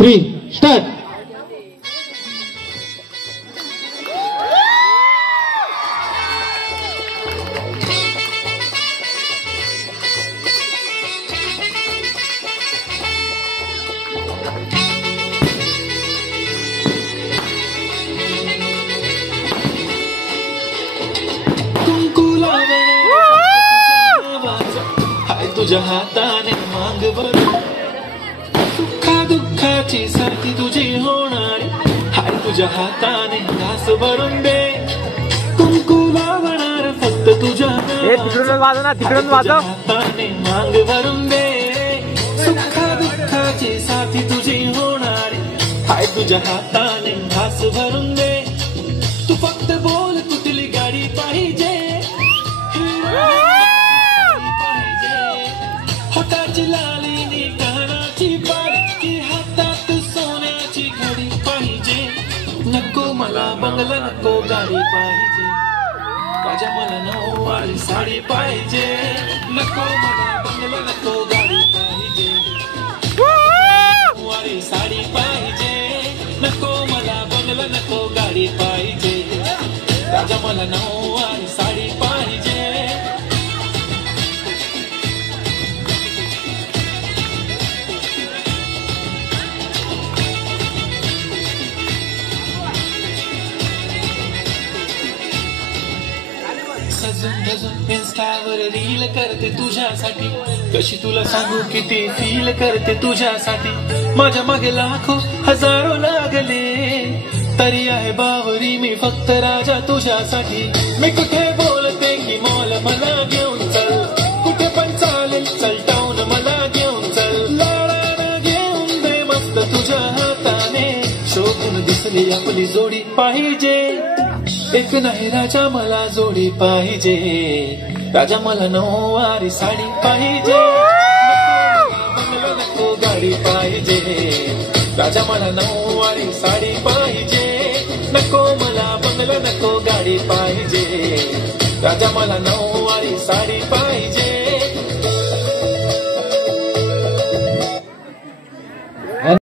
3 start. तुझ्या हाताने मांग भरून सुखा दुःखाची साथी तुझी होणार. हाय तुझ्या हाताने घास भरून दे. कुंकू लावणार फक्त तुझ्या हाताने मांग भरून दे. सुखा दुःखाची साथी तुझी होणार. हाय तुझ्या हाताने घास भरून दे. तू फक्त बोल कुठली गाडी पाहिजे. हाताची लालीनी कानाची बारकी हातात सोन्याची घडी पाहिजे. नको मला बंगला नको गाडी पाहिजे. राजा मला नऊवारी साडी पाहिजे. नको मला बंगला नको गाडी पाहिजे. नऊवारी साडी पाहिजे. नको मला बंगला नको गाडी पाहिजे. राजा मला नऊवारी साडी पाहिजे. सजून धजून इन्स्टावर रील करते तुझ्यासाठी. कशी तुला सांगू किती फील करते तुझ्यासाठी. माझ्या मागे लाखो हजारो लागले तरी आहे बावरी मी फक्त राजा तुझ्यासाठी. मी कुठे बोलते की मॉल मला घेऊन चल. कुठे पण चालेल चल टाऊन मला घेऊन चल. लाडानं घेऊन दे मस्त तुझ्या हाताने. शोभून दिसली आपली जोडी पाहिजे. एक नाही राजा मला जोडी पाहिजे. राजा मला नऊवारी साडी पाहिजे. बंगला नको गाडी पाहिजे. राजा मला नऊवारी साडी पाहिजे. नको मला बंगला नको गाडी पाहिजे. राजा मला नऊवारी साडी पाहिजे.